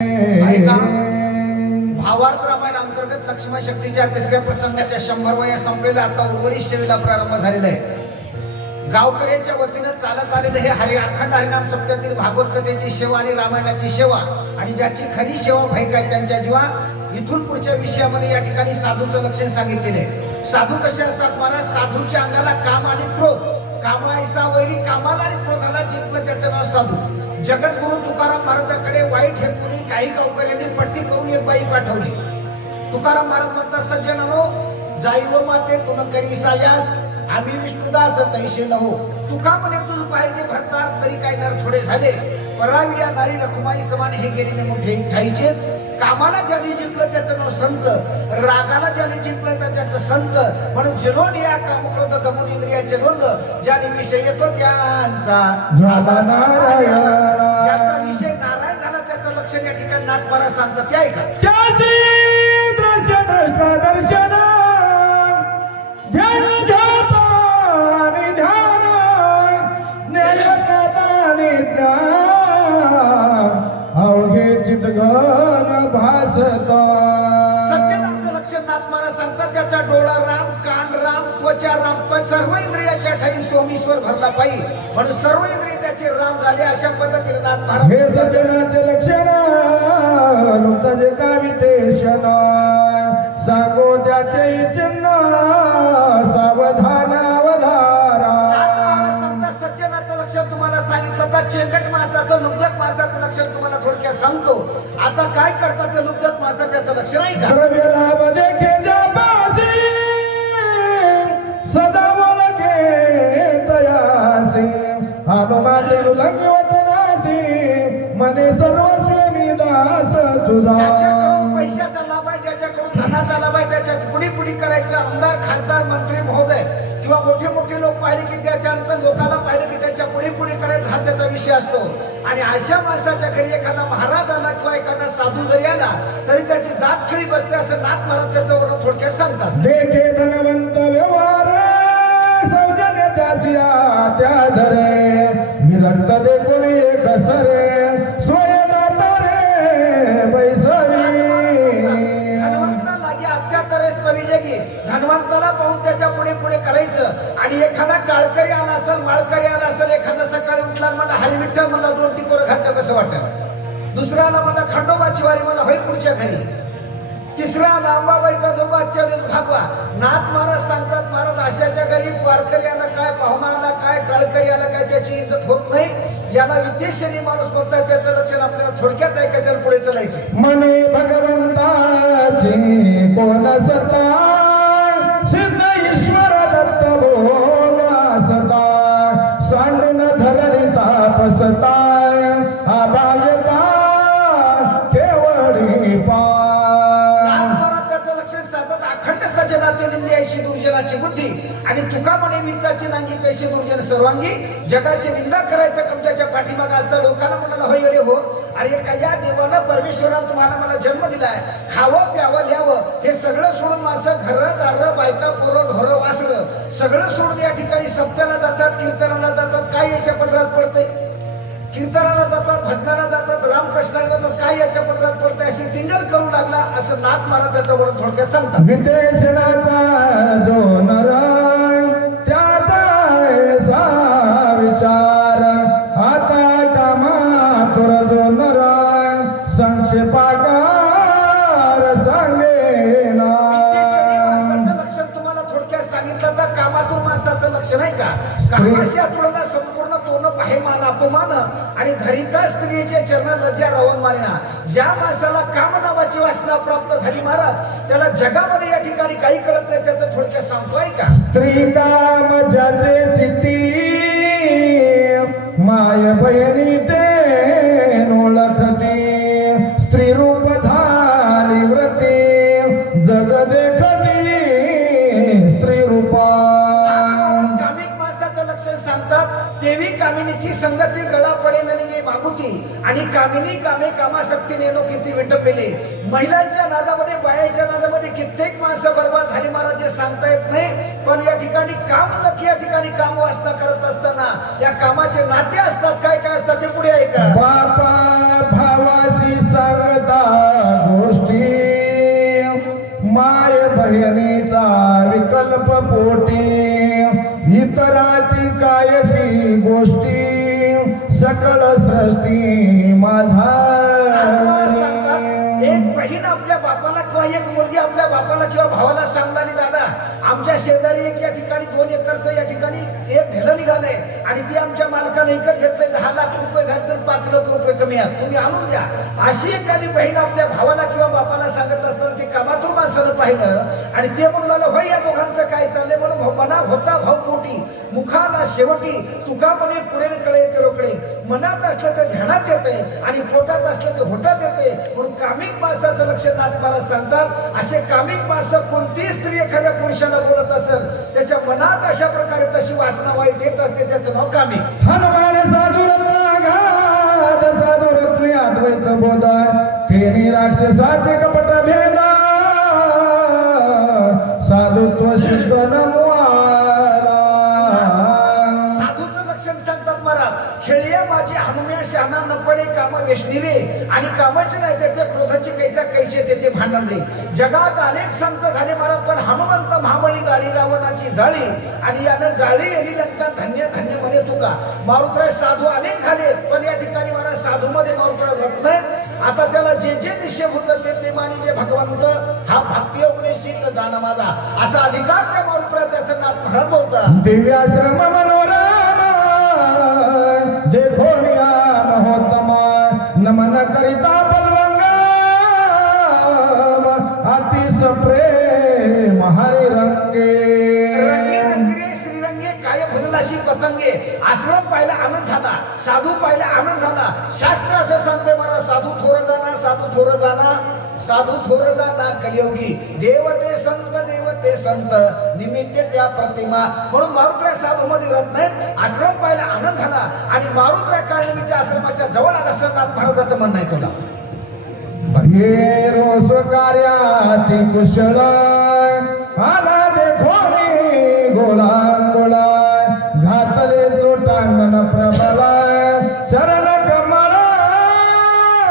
भावार्थ रामायण अंतर्गत लक्ष्मण शक्तीच्या तिसऱ्या प्रसंगाच्या शंभर वया संपलेला आता उर्वरित सेवेला प्रारंभ झालेला आहे गावकऱ्यांच्या वतीनं चालत आलेलं हे हरि अखंड हरिनाम सप्त्यातील भागवत कथेची सेवा आणि रामायणाची सेवा आणि ज्याची खरी सेवा भाईक आहे त्यांच्या जीवा इथून पुढच्या विषयामध्ये या ठिकाणी साधूचं लक्षण सांगितलेलं साधू कसे असतात महाराज साधूच्या अंगाला काम आणि क्रोध कामायसा वैरी कामाला आणि क्रोधाला जिंकलं त्याचं नाव साधू जगद्गुरु तुकाराम महाराजांकडे वाईट हे कुणी काही गावकऱ्यांनी पट्टी करून एक बाई पाठवली तुकाराम महाराज म्हणतात सज्जनानो जाईव माते तुम करी सायास आम्ही विष्णुदास तैसे हो तुका म्हणे तुझ पाहिजे भरतार तरी काय नर थोडे झाले या नारी रखुमाई समान हे गेलेले मोठे ठाईचे कामाला ज्याने जिंकलं त्याचं नाव संत रागाला ज्याने जिंकलं तर त्याचं संत म्हणून जिनोन या कामक्रोध दमून इंद्रिया जिनोंद ज्याने विषय येतो त्यांचा ज्याचा विषय नारायण झाला त्याचं लक्षण या ठिकाणी नाटपाला सांगतात ते ऐका त्याची दर्शन दर्शन चित घन भासता सच्चिदानंद लक्षनाथ महाराज सांगतात त्याचा डोळा राम कान राम त्वचा राम पण सर्व इंद्रियाच्या ठाई सोमेश्वर भरला पाहिजे म्हणून सर्व इंद्रिय त्याचे राम झाले अशा पद्धतीने नाथ महाराज हे सज्जनाचे लक्षण नुतजे काविते शन सांगो त्याचे चिन्ह सावधान अवधारा नाथ सांगतात सज्जनाचं लक्षात तुम्हाला सांगितलं तर चेंगट मासाचं लुब्धक मासाचं लक्षण तुम्हाला थोडक्यात सांगतो आता काय करतात ते लुब्धक मासा त्याचं लक्ष नाही का सदा मी दास तुझा पैशाचा धरणा झाला पाहिजे त्याच्यात पुढे पुढे करायचं आमदार खासदार मंत्री महोदय किंवा मोठे मोठे लोक पाहिले की त्याच्यानंतर लोकांना पाहिले की त्यांच्या पुढे पुढे करायचं हा त्याचा विषय असतो आणि अशा माणसाच्या घरी एखादा महाराज आला किंवा एखादा साधू जरी आला तरी त्याची दात खरी बसते असं दात महाराज त्याच्यावर थोडक्यात सांगतात ते ते धनवंत व्यवहार सौजन्य त्या धरे विरक्त दे आणि एखादा टाळकरी आला असेल माळकरी आला असेल एखादा सकाळी उठला मला हरी विठ्ठल मला दोन कोर घातलं कसं वाटत दुसरा आला मला खंडोबाची वारी मला होय पुढच्या घरी तिसरा रामबाबाईचा जो आजच्या दिवस भागवा नाथ महाराज सांगतात महाराज आशाच्या घरी वारकरी आला काय पाहुणा आला काय टाळकरी आला काय त्याची इज्जत होत नाही याला विद्येशनी माणूस बोलतात त्याचं लक्षण आपल्याला थोडक्यात ऐकायचं पुढे चलायचं मने भगवंताची कोण सता हसताय आभागता केवढी त्याचं लक्ष साधत अखंड सजना ते दिली आहे शिदुर्जनाची बुद्धी आणि तुका म्हणे विचाची नांगी ते शिदुर्जन सर्वांगी जगाची निंदा करायचं कमच्याच्या पाठीमागा असता लोकांना म्हणाला होय येडे हो अरे काय या देवानं परमेश्वरानं तुम्हाला मला जन्म दिलाय खावं प्यावं द्यावं हे सगळं सोडून माझं घरं दारं बायका पोरं ढोरं वासरं सगळं सोडून या ठिकाणी सप्त्याला जातात कीर्तनाला जातात काय याच्या पत्रात पडते कीर्तनाला जातात भजनाला जातात रामकृष्णाला जातात काय याच्या पत्रात पडते अशी टिंगल करू लागला असं नाथ मला त्याच्यावरून थोडक्यात सांगतात विदेशनाचा जो नरायण त्याचा ऐसा विचार आता कामा तुरा जो नरायण संक्षेपाकार सांगेना माणसाचं लक्षण तुम्हाला थोडक्यात सांगितलं तर कामातून माणसाचं लक्ष नाही का कामाशी आतुराला हे माझा अपमान आणि धरिता स्त्रीचे चरण लज्जा रावण मारिना ज्या माणसाला कामनावाची वासना प्राप्त झाली महाराज त्याला जगामध्ये या ठिकाणी काही कळत नाही त्याचं थोडक्यात सांगतोय का स्त्री माय बहिणी होती आणि कामिनी कामे सक्ती नेनो किती विटंबिले महिलांच्या नादामध्ये बायाच्या नादामध्ये कित्येक माणसं बरबाद झाली महाराज हे सांगता येत नाही पण या ठिकाणी काम लख या ठिकाणी काम वाचना करत असताना या कामाचे नाते असतात काय काय असतात ते पुढे ऐका बापा भावाशी सांगता गोष्टी माय बहिणीचा विकल्प पोटे इतराची कायशी गोष्टी सकल सृष्टी माझा एक बहीण आपल्या बापाला किंवा एक मुलगी आपल्या बापाला किंवा भावाला सांगताली दादा आमच्या शेजारी एक या ठिकाणी दोन एकरचं या ठिकाणी एक ढेलं निघालंय आणि ती आमच्या मालकाने एकत घेतले दहा लाख रुपये झाले तर पाच लाख रुपये कमी आहेत तुम्ही आणून द्या अशी एखादी बहीण आपल्या भावाला किंवा बापाला सांगत असताना ते कामातून माणसानं पाहिलं आणि ते म्हणून होय या दोघांचं काय चाललंय म्हणून मना होता भाऊ शेवटी मुखाला शेवटी तुका म्हणे कळे ते रोकडे मनात असलं ते ध्यानात येते आणि पोटात असलं ते होटात येते म्हणून कामिक मासाचं लक्ष नाथ सांगतात असे कामिक मास कोणतीही स्त्री एखाद्या पुरुषाला बोलत असेल त्याच्या मनात अशा प्रकारे तशी वासना वाईट येत असते त्याचं नाव कामिक हनुमान साधू तेनी राक्षसाचे कपट भेदा साधुत्व शुद्ध न विना शहाणा न काम वेशणी आणि कामाचे नाही ते क्रोधाची कैचा कैचे तेथे भांडण जगात अनेक संत झाले महाराज पण हनुमंत महाबळी गाडी रावणाची जाळी आणि यानं जाळी आली लंका धन्य धन्य म्हणे तुका मारुतराय साधू अनेक झालेत पण या ठिकाणी महाराज साधू मध्ये मारुतराय रत्न आता त्याला जे जे निश्चय होतं ते ते माने जे भगवंत हा भक्ती उपनिश्चित जाणं माझा असा अधिकार त्या मारुतराचा असं नाथ महाराज होता दिव्याश्रम मनोरा देखो दिस प्रेम हरे रंगे श्रीरंगे काय भुललाशी पतंगे आश्रम पाहिला आनंद झाला साधू पाहिला आनंद झाला शास्त्र असं सांगते मला साधू थोर जाना साधू थोर जाना साधू थोर जाता कलियोगी देवते संत देवते संत निमित्त त्या प्रतिमा म्हणून मारुत्रा साधू मध्ये रत्न नाहीत आश्रम पाहिला आनंद झाला आणि मारुतराय काळनिमीच्या आश्रमाच्या जवळ आला संत महाराजाचं म्हणणं आहे तुला हे रोज कार्याती कुशळ आला देखोनी गोलाम गोलाय घातले लोटांगण प्रबलाय चरण कमळ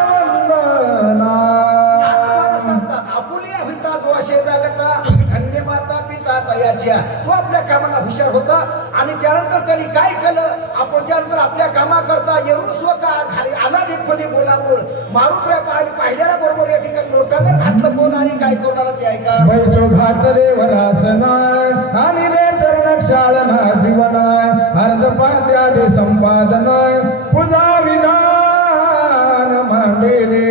वंदना आपुल्या होता जो असे जागता धन्य माता पिता तयाच्या तो आपल्या कामाला हुशार होता आणि त्यानंतर त्यांनी काय केलं आपण त्यानंतर आपल्या कामाकरता येऊ स्वतः आला कोणी बोलापूर मारुत्र पाहिल्याला बरोबर या ठिकाणी लोटांगर घातलं बोल आणि काय कोणाला ते ऐका पैसो घातले वरासना आणि रे चरण शाळना जीवना अर्ध पाद्या दे संपादन पूजा विधान मांडेले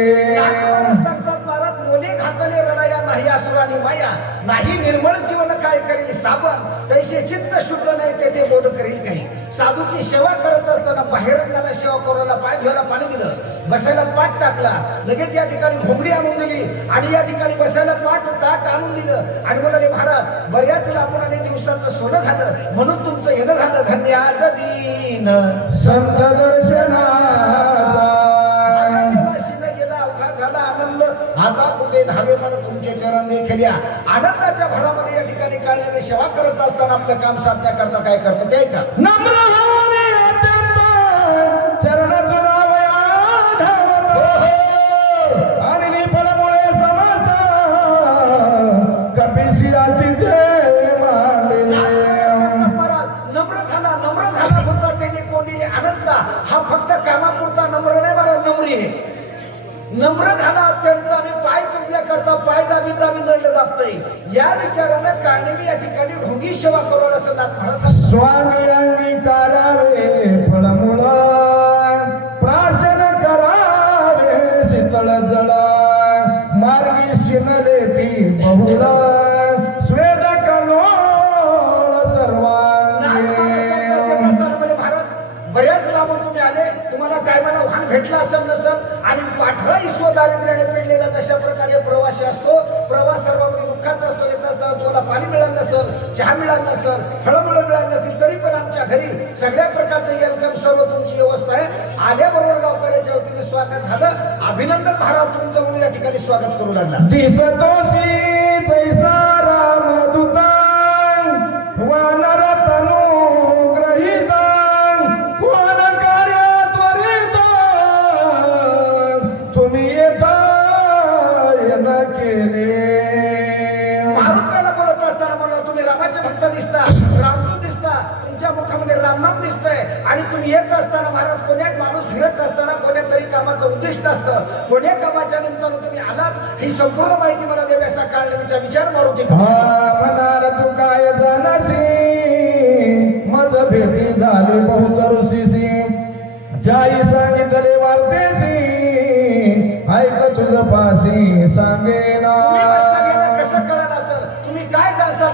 नाही निर्मळ जीवन काय करील साबण तैसे चित्त शुद्ध नाही ते बोध करील काही साधूची सेवा करत असताना त्यांना सेवा करायला पाय घ्यायला पाणी दिलं बसायला पाठ टाकला लगेच या ठिकाणी घोंगडी आणून दिली आणि या ठिकाणी बसायला पाठ ताट आणून दिलं आणि म्हणाले महाराज बऱ्याच लाकडाने दिवसाचं सोनं झालं म्हणून तुमचं येणं झालं धन्याचं दिन संत दर्शना आंबे धावे म्हणून तुमचे चरण देखील आनंदाच्या भरामध्ये या ठिकाणी काढण्याने सेवा करत असताना आपलं काम साध्य करता काय करतं ते का हो, हो. हा फक्त कामापुरता नम्र नाही बरं नम्री नम्र झाला अत्यंत या विचारानं कांडवी या ठिकाणी भोगी सेवा करू असं नाथ महाराज स्वामी अंगी करावे फळमुळ प्राशन करावे शीतळ जळ मार्गी शिनले ती बहुळ स्वेद कलोळ सर्वांगी भारत बऱ्याच लांबून तुम्ही आले तुम्हाला टायमाला वाहन भेटला असेल नसेल आणि पाठरा विश्व दारिद्र्याने पडलेला तशा प्रकारे प्रवासी असतो प्रवास सर्व येत तुम्हाला पाणी मिळालं नसेल चहा मिळालं नसेल फळमुळं मिळाली नसतील तरी पण आमच्या घरी सगळ्या प्रकारचं वेलकम सर्व तुमची व्यवस्था आहे आल्याबरोबर गावकऱ्याच्या वतीने स्वागत झालं अभिनंदन भारत तुमचं म्हणून या ठिकाणी स्वागत करू लागला येत असताना महाराज कोण्या माणूस फिरत असताना कोण्या कामाचं उद्दिष्ट असतं कोण्या कामाच्या निमित्तानं तुम्ही आलात ही संपूर्ण माहिती मला द्यावी असा कारणचा विचार मारुती म्हणाल तू काय जाणसी मज भेटी झाले बहुत ऋषीसी ज्याही सांगितले वार्तेसी ऐक तुझ पासी सांगेना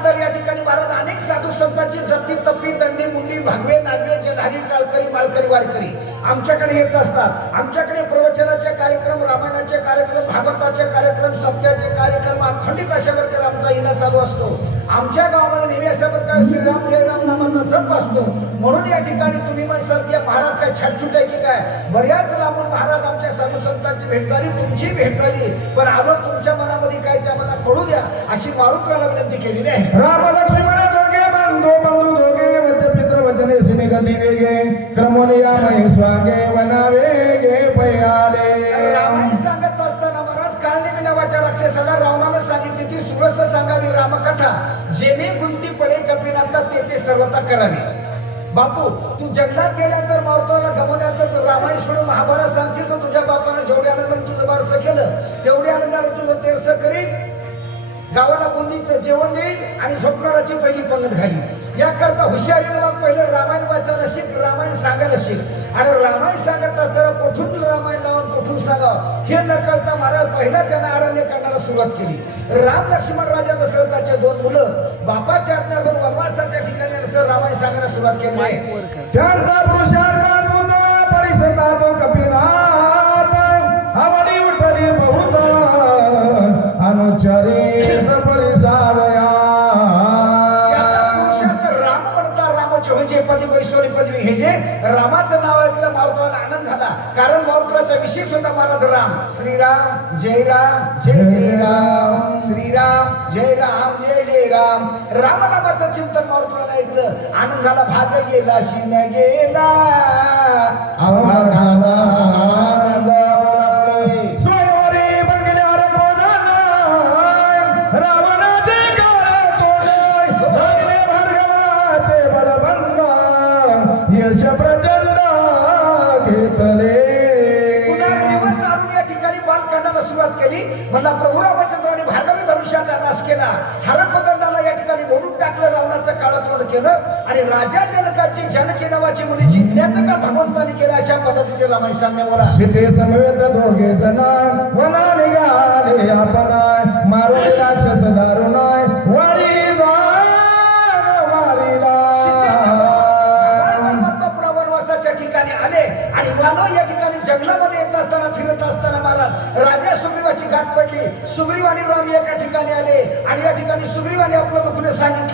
तर या ठिकाणी महाराज अनेक साधू संतांची जपी तपी दंडी भागवे नागवेचे धारी टाळकरी माळकरी वारकरी आमच्याकडे येत असतात आमच्याकडे प्रवचनाचे कार्यक्रम रामायणाचे कार्यक्रम भागवताचे कार्यक्रम सप्त्याचे कार्यक्रम अखंडित अशा प्रकारे आमचा इला चालू असतो आमच्या गावामध्ये नेहमी अशा प्रकारे श्रीराम जयराम नामाचा जप असतो म्हणून या ठिकाणी तुम्ही म्हणसाल की महाराज काय छाटछुट आहे की काय बऱ्याच लांबून महाराज आमच्या साधू संतांची भेट झाली तुमची भेट झाली पण आवड तुमच्या मनामध्ये काय त्या मला कळू द्या अशी मारुत्राला विनंती केलेली आहे राम गति वेगे क्रमोन या महेश्वागे वनावेगे पयाले रामाई सांगत असताना महाराज काळनेमी नावाच्या राक्षसाला रावणाने सांगितली की सुरस सांगावी रामकथा जेने गुंती पडे कपिनांता ते ते सर्वता करावी बापू तू तर गेल्यानंतर मारुताला गमवल्यानंतर रामाई सोडून महाभारत सांगशील तर तुझ्या बापानं जेवढ्या आनंदाने तुझं बारसं केलं तेवढ्या आनंदाने तुझं तेरस करेल गावाला बुंदीचं जेवण देईल आणि स्वप्नाची पहिली पंगत घाली याकरता हुशारी मग पहिले रामायण वाचायला शिक रामायण सांगायला शिक आणि रामायण सांगत असताना कुठून रामायण लावून कुठून सांगा हे न करता महाराज पहिला त्यांना आरण्य करण्याला सुरुवात केली राम लक्ष्मण राजा त्याचे दोन मुलं बापाच्या आज्ञा करून वनवासाच्या ठिकाणी रामायण सांगायला सुरुवात केली आहे त्यांचा पुरुषार्थ कारण महत्वाचा विशेष होता महाराज राम श्रीराम जय राम जय जय राम श्रीराम जय राम जय जय राम रामनामाचं चिंतन महापुराला ऐकलं आनंद झाला भाग गेला शिन गेला आणि राजा जनकाची जनके नावाची मुली जिंकण्याचं का भगवंताने केलं अशा पद्धतीचे रमाई साम्यावर सीते समेत दोघे जना वना निघाले आपण मारुती राक्षस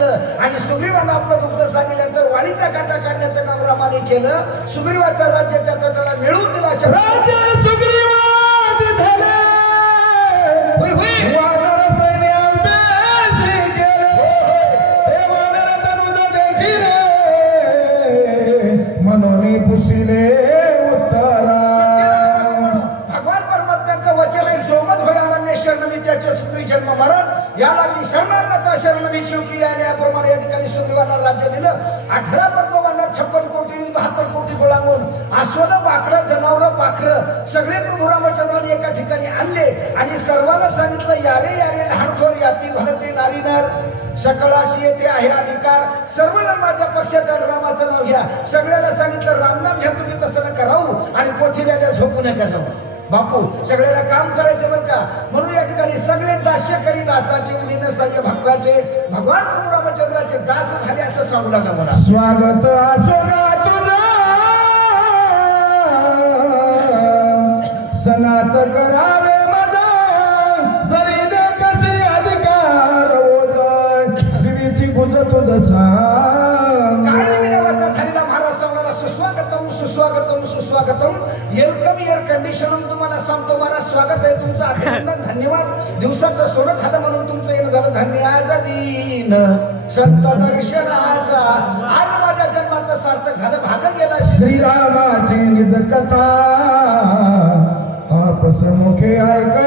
सांगितलं आणि सुग्रीवानं आपलं दुःख सांगितल्यानंतर वाळीचा काटा काढण्याचं काम रामाने केलं सुग्रीवाचं राज्य त्याचा त्याला मिळवून दिला याला लागली शरणागता शरण की आणि याप्रमाणे या ठिकाणी सुदैवाला राज्य दिलं अठरा पद्मवांना छप्पन कोटी बहात्तर कोटी गोळावून आस्वद पाखरं जनावर पाखरं सगळे प्रभू रामचंद्राने एका ठिकाणी आणले आणि सर्वांना सांगितलं यारे यारे लहानथोर याती भरते नारी नर येते येते आहे अधिकार सर्व माझ्या पक्षात रामाचं नाव घ्या सगळ्याला सांगितलं रामनाम घ्या तुम्ही तसं करावं आणि पोथीला झोपून येत्या जाऊ बापू सगळ्याला काम करायचे बरं का म्हणून या ठिकाणी सगळे दास्य करी दासाचे मुलीनं सह्य भक्ताचे भगवान प्रभू रामचंद्राचे दास झाले असं सांगू लागला मला स्वागत असो सनात करा परमेश्वरन तुम्हाला सांगतो मला स्वागत आहे तुमचं अभिनंदन धन्यवाद दिवसाचं सोनं झालं म्हणून तुमचं येणं झालं धन्याचा दिन संत दर्शनाचा आज माझ्या जन्माचं सार्थक झालं भाग गेला श्रीरामाची निज कथा आपस मुखे ऐका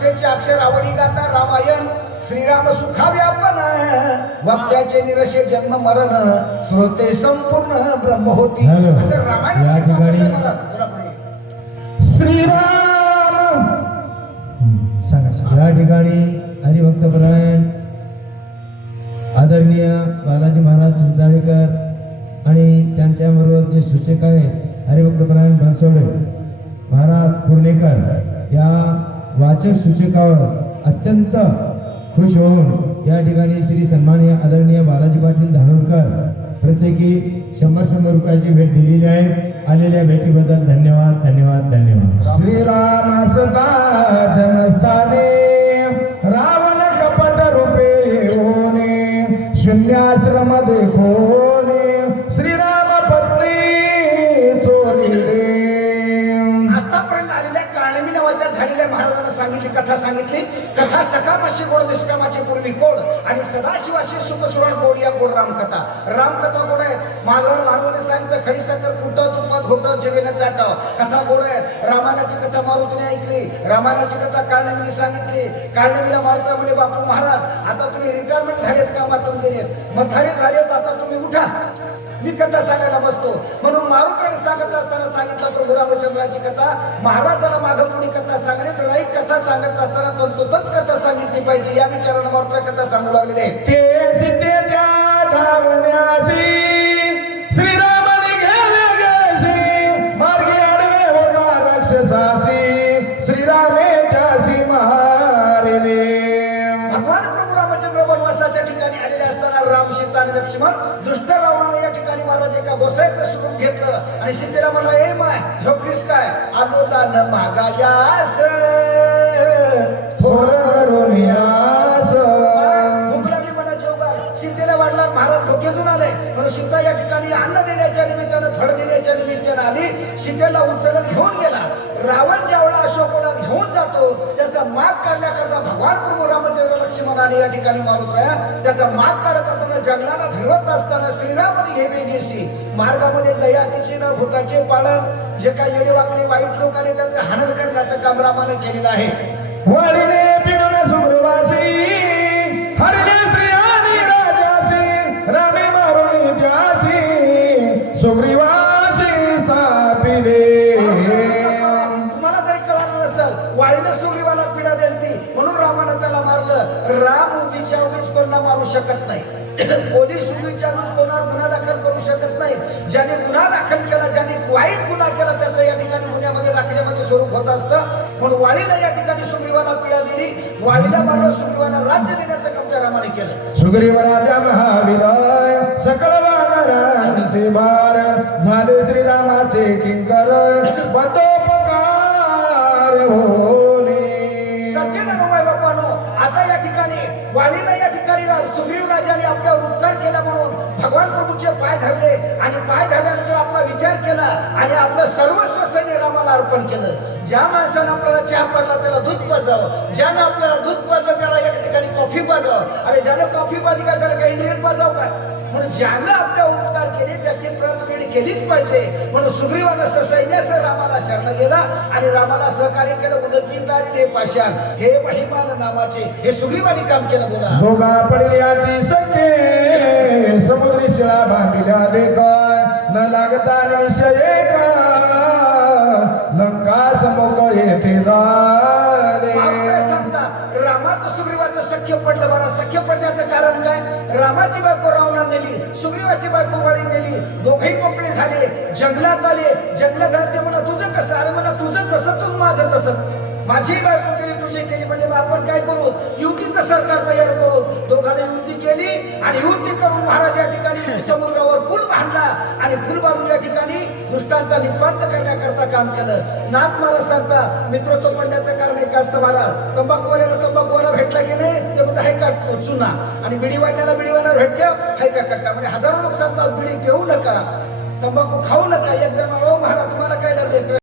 कथेची अक्षर आवडी गाता रामायण श्रीराम सुखाव्यापन वक्त्याचे निरशे जन्म मरण श्रोते संपूर्ण ब्रह्म होती ठिकाणी रामायण श्रीराम सांगा या ठिकाणी हरिभक्त परायण आदरणीय बालाजी महाराज चिंचाळेकर आणि त्यांच्याबरोबर जे सूचक आहेत हरिभक्त परायण बनसोडे महाराज पुर्णेकर या वाचक सूचकावर अत्यंत खुश होऊन या ठिकाणी श्री सन्माननीय आदरणीय बालाजी पाटील धानोरकर प्रत्येकी शंभर शंभर रुपयाची भेट दिलेली आहे आलेल्या भेटीबद्दल धन्यवाद धन्यवाद धन्यवाद श्रीराम जनस्थाने झालेल्या महाराजांना सांगितली कथा सांगितली कथा सकामाशी गोड निष्कामाचे पूर्वी कोण आणि सदाशिवाशी सुखसुरण गोड या गोड रामकथा रामकथा गोड आहेत महाराजांना महाराजांनी सांगितलं खडी साखर कुठं तुपात घोटं जेवेनं चाट कथा गोड आहेत रामानाची कथा मारुतीने ऐकली रामानाची कथा काळणवीने सांगितली काळणवीला मारुता म्हणे बापू महाराज आता तुम्ही रिटायरमेंट झालेत कामातून गेलेत मथारी झालेत आता तुम्ही उठा मी कथा सांगायला बसतो म्हणून मारुकडे सांगत असताना सांगितलं प्रभू रामचंद्राची कथा महाराजाला माघपुणी कथा सांगली तर एक कथा सांगत असताना तंतोतंत कथा सांगितली पाहिजे या विचारानं मात्र कथा सांगू लागलेली आहे आणि सीतेला हे माय झोपलीस काय अनुदान मागायास थोडं यास भूक लागली मला जेवण सीतेला वाढला महाराज धोकेतून आले म्हणून सीता या ठिकाणी अन्न देण्याच्या निमित्तानं फळ देण्याच्या निमित्तानं आली सीतेला उचलत घेऊन गेला रावण त्याचा माग काढण्याकरता भगवान प्रभू रामचंद्र लक्ष्मणाने या ठिकाणी मारुतराया त्याचा माग काढत असताना जंगलाला फिरवत असताना श्रीरामने हे घेशी मार्गामध्ये दया तिची न भूताचे पालन जे काही येणे वाकडे वाईट लोकांनी त्यांचं हनन करण्याचं काम रामाने केलेलं आहे शकत नाही पोलीस विचारून कोणावर गुन्हा दाखल करू शकत नाही ज्याने गुन्हा दाखल केला ज्याने वाईट गुन्हा केला त्याचं या ठिकाणी गुन्ह्यामध्ये दाखल्यामध्ये स्वरूप होत असतं म्हणून वाळीला या ठिकाणी सुग्रीवाला पीडा दिली वाळीला मला सुग्रीवाला राज्य देण्याचं काम त्या रामाने केलं सुग्रीव राजा महाविराय सकळ वानरांचे बार झाले श्रीरामाचे किंकर बतोपकार होली सचिन हनुमाय बाप्पानो आता या ठिकाणी वाळीला सुग्रीव राजाने आपल्यावर उपकार केला म्हणून भगवान प्रभूचे पाय धरले आणि पाय धरल्यानंतर आपला विचार केला आणि आपलं सर्वस्व सैन्य रामाला अर्पण केलं ज्या माणसानं आपल्याला चहा पडला त्याला दूध पडलं ज्यानं आपल्याला दूध पडलं त्याला एक ठिकाणी कॉफी पाजाव अरे ज्यानं कॉफी पाजी का त्याला काही इंडियन पाजाव का म्हणून ज्यानं आपल्या उपकार केले त्याची प्रतफेड केलीच पाहिजे म्हणून सुग्रीवानं सैन्यास रामाला शरण गेला आणि रामाला सहकार्य केलं उदकीत आलेले पाषाण हे महिमान नामाचे हे सुग्रीवाने काम केलं बोला दोघा पडल्या ती सखे समुद्री शिळा बांधिल्या देखा न लागता विषय का लंका समोर येते जा सख्य पडलं बरा सख्य पडण्याचं कारण काय रामाची बायको रावणा नेली सुग्रीवाची बायको वाळी नेली दोघेही मोकळे झाले जंगलात आले जंगलात आले ते म्हणा तुझं कसं अरे म्हणा तुझं जसं तू माझं तसं माझी बायको आपण काय करू युतीचं सरकार तयार करू दोघांनी युती केली आणि युती करून महाराज या ठिकाणी समुद्रावर पूल बांधला आणि पूल बांधून या ठिकाणी दुष्टांचा निपांत करण्याकरता काम केलं नाथ महाराज सांगता मित्रत्व पडण्याचं कारण एक असतं महाराज तंबाखूवाल्याला तंबाखूवाला भेटला की नाही ते म्हणतात हे का चुना आणि बिडी बिडी बिडीवाल्यावर भेटल्या हे का कट्टा म्हणजे हजारो लोक सांगतात बिडी घेऊ नका तंबाखू खाऊ नका एक जण महाराज तुम्हाला काय लागले